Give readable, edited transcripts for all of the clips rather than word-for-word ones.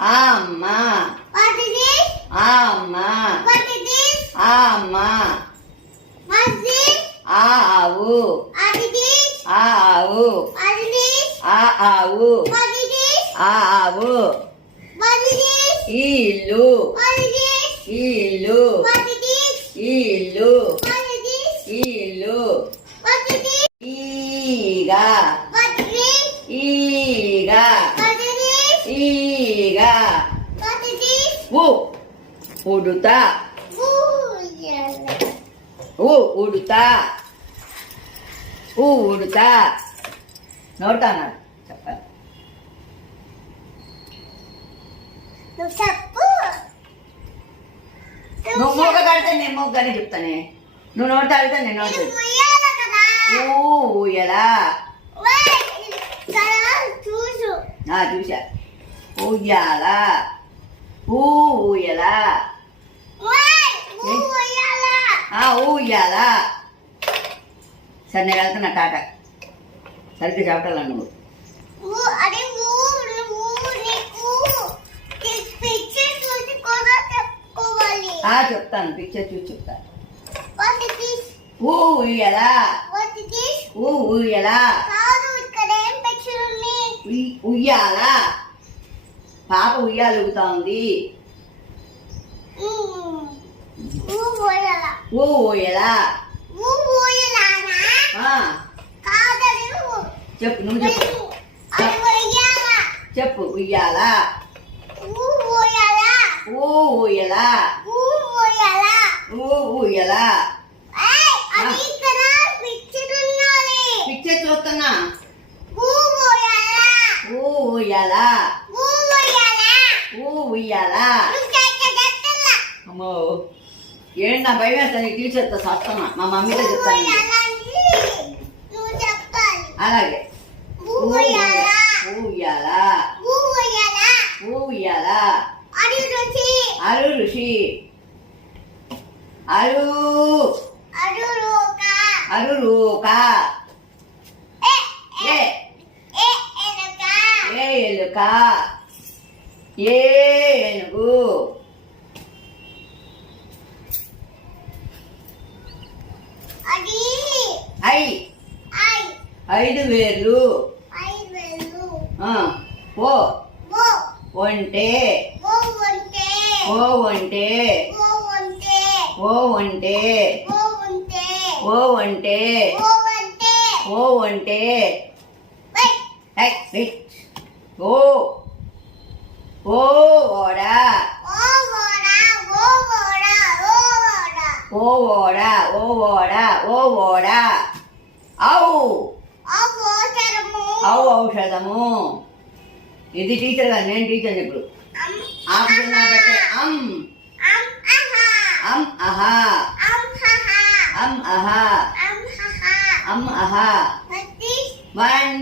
Amma. What is this? Amma. What is this? Amma. What is this? Aavu. What is this? Aavu. What is this? Aavu. What is this? Aavu. What is this? Ilu. What is this? Ilu. What is this? Ilu. What is this? Ilu. What is this? Iga. What is this? Iga. What is this? Iga. What is this? Uduta. Uduta. Uduta. నోడతానా చెప్పాలి నువ్వు చెప్పు. నువ్వు మూగ కడితే నేను మూగగానే చెప్తానే నువ్వు నోట అడితే నేను నోట ఇది ముయ్యాలి కదా. ఊయలా ఓయ్, ఇక్కడ చూసు. చూసా ఊయ్యాలా ఊయలా ఓయ్, ముయ్యాలా. ఊయ్యాలా సరే నేను వెళ్తున్నా టాటా సరిగ్గా చెప్పాలా నువ్వు అది నీకు పిక్చర్ చూసి కూడా చెప్పుకోవాలి. చెప్తాను పిక్చర్ చూసి చెప్తాను What is this? ఊయలా What is this? ఊయలా కాదు, ఇక్కడ ఏం పిక్చర్ ఉంది? ఉయ్యాలా పాప ఉయ్యాలు ఊగుతా ఉంది ఊయలా. ఊయలా ఊయలానా? కాదది చెప్పు నువ్వు చెప్పు అది ఉయ్యాలా. చెప్పు ఉయ్యాలా ఊయలా. ఊయలా ఊయలా. ఊయలా అది ఇక్కడ పిక్చర్ ఉన్నది. పిక్చర్ చూస్తున్నా ఊయలా. ఊయలా ఊయలా. ఊయలా అమ్మో ఏంటి నా భయం వేస్తాను టీచర్తో వస్తున్నా మా మమ్మీతో చెప్తాను నువ్వు చెప్పాలి. అలాగే ఊయలా. ఊయలా ఊయలా. ఊయలా అది రుచి. అరు ఋషి అరు అరురుక. అరురూక ఏ ఏ ఎలుక. ఏ ఎలుక ఏ ఏనుగు అది ఐ ఐ. 5 వేలు 5 వేలు. ఓ ఓ ఒంటే ఓ ఉంటే. ఓ ఒంటే ఓ ఉంటే. ఓ ఒంటే ఓ ఉంటే. ఓ ఒంటే ఓ ఉంటే. ఓ ఒంటే వెయ్. ఓ ఓ ఓడా ఓ ఓడా. ఓ ఓడా. ఓ ఓడా. ఓ ఓడా ఓ ఓడా ఓ ఓడా ఔ అవసరము. ఔ ఔషధము ఇది టీచర్ గారు నేను టీచర్ ఇప్పుడు ఆప్షన్ పెట్టే అం అహా అం అహా అం అహా 1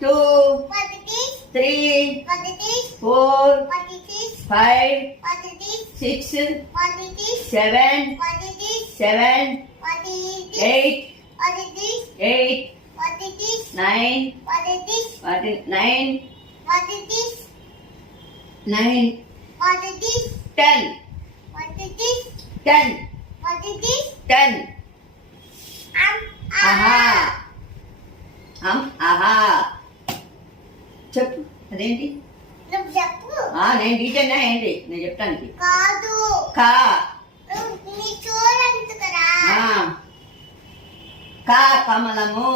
2 3 4 5 6 7 7 8 8 9 9 9 10 10 10 ఆహా ఆహా చెప్పు అదేంటి నువ్వు చెప్పు. నేను టీచర్నా ఏంటి నేను చెప్తానికి కాదు, కా నీ చూడండి కదా. కా కమలము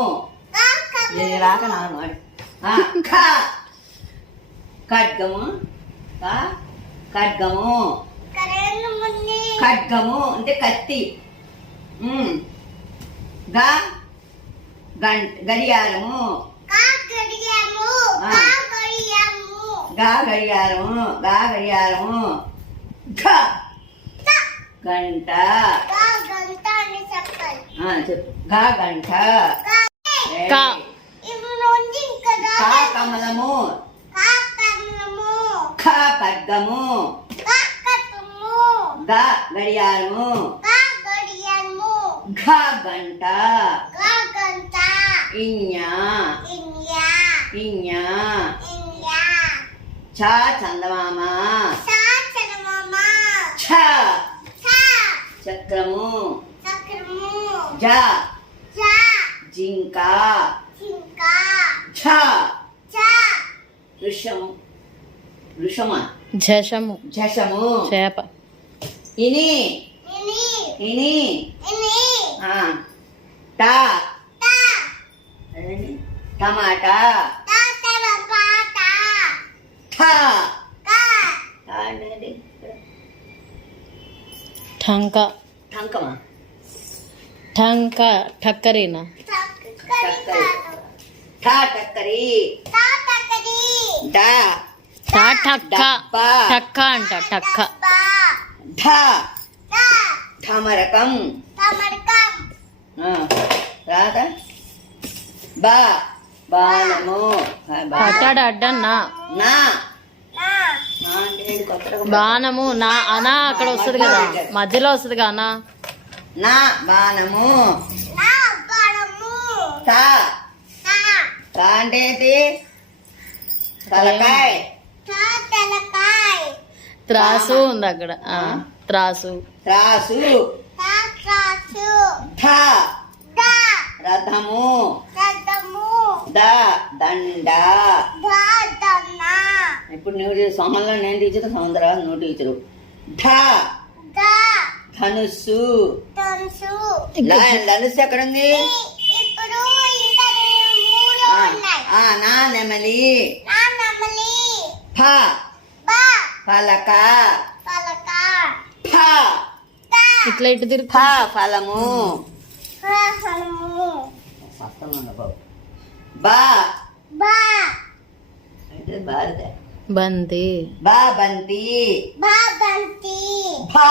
నేను రాక నాను కా ఖడ్గము కా ఖడ్గము ఖడ్గము అంటే కత్తి గా గడియారము గా గడియారము గా గడియారము ఘ గంట చెప్పు గా గంట కా కమలము ఖ ఖడ్గము గా గడియారము ఘ గంట ఇన్యా ఇన్యా చ చందమామ చా చందమామ ఛ చా చక్రము చక్రము జ జా జింక జింక ఛ చా వృషమా జశము జషము చేప. ఇని ఇని ఇని ఇని ఆ, టా టా అదేంటి? టమాటా టా టమాటా ఠా టా ఠా అంటే ఏంటి? టంక టంకమా టంక టక్కరీనా. టక్కరి ఠా టక్కరి టా టక్కరి డా టా టక్క డబ్బా. టక్క అంట టక్క. బా ఢా టా ఢమరకం టమరకం ఆ, రాదా బా బాణము పట్టాడు అడ్డన్నా. నా నా నా అంటే ఏంటి? కొత్తగా బాణము నా అనా అక్కడ వస్తుంది కదా, మధ్యలో వస్తుంది కదా అనా. నా బాణము నా బాణము తా టా తా అంటే ఏంటి? తలకాయ టా తలకాయ త్రాసు ఉంది అక్కడ. త్రాసు. త్రాసు టా త్రాసు ధ దా రథము రథము ద దండ దా దన్నా ఇప్పుడు నువ్వు సొహంలో నేను టీచరు సౌందర నువ్వు టీచరు ధ దా ధనుస్సు ధనుసు ధనుస్సు ఎక్కడుంది? ఇప్పుడు ఇంకా మూడు ఆ, ఉన్నాయి ఆ, నా నెమలి నా నమలి ఫ బా పలక పలక ఫ తా ఇట్లా ఇటు తిరుగు. ఫ ఫలము హలము బా బా అంటే భారత బంతి. బా బంతి బా బంతి భా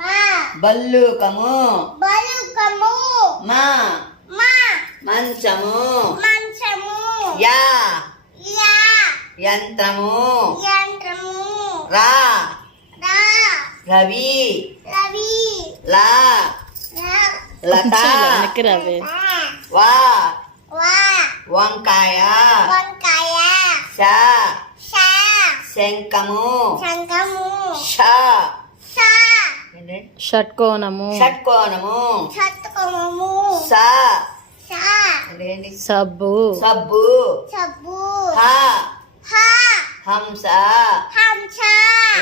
బా బల్లుకము బలుకము మా మా మంచము మంచము యా యా యంత్రము యంత్రము రా రా రవి రవి లా రా లత వెనక్కి రావే. వా వా వంకాయ వంకాయ శ షా శంఖము శంఖము ష షా ఏంటి? షట్కోణము. షట్కోణము షట్కోణము స షా ఏంటి? సబ్బు. సబ్బు సబ్బు హ హా హంస హంస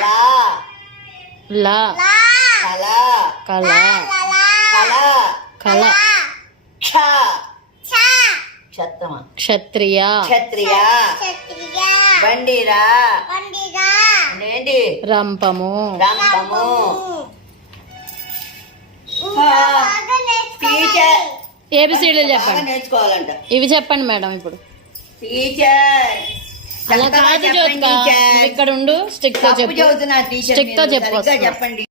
లా లా లా కల కళ. కల కళ. క్ష ఛా క్షత్రమా క్షత్రియ. క్షత్రియ క్షత్రియ బండిరా పండిరా ఏంటి? రంపము. రంపము బాగా నేర్చుకోవాలి. టీచర్ ఏబిసిడీలు బాగా చెప్పండి. నేర్చుకోవాలంట ఇవి చెప్పండి మేడం ఇప్పుడు. టీచర్ అలా చక్కగా కాదు చెప్పండి జ్యోతిక, టీచర్. ఇక్కడ ఉండు. స్టిక్ తో తప్పు చెప్పు. చదువుతున్నా టీచర్ స్టిక్ తో మీరు చెప్పు సరిగ్గా వస్తున్నా. చెప్పండి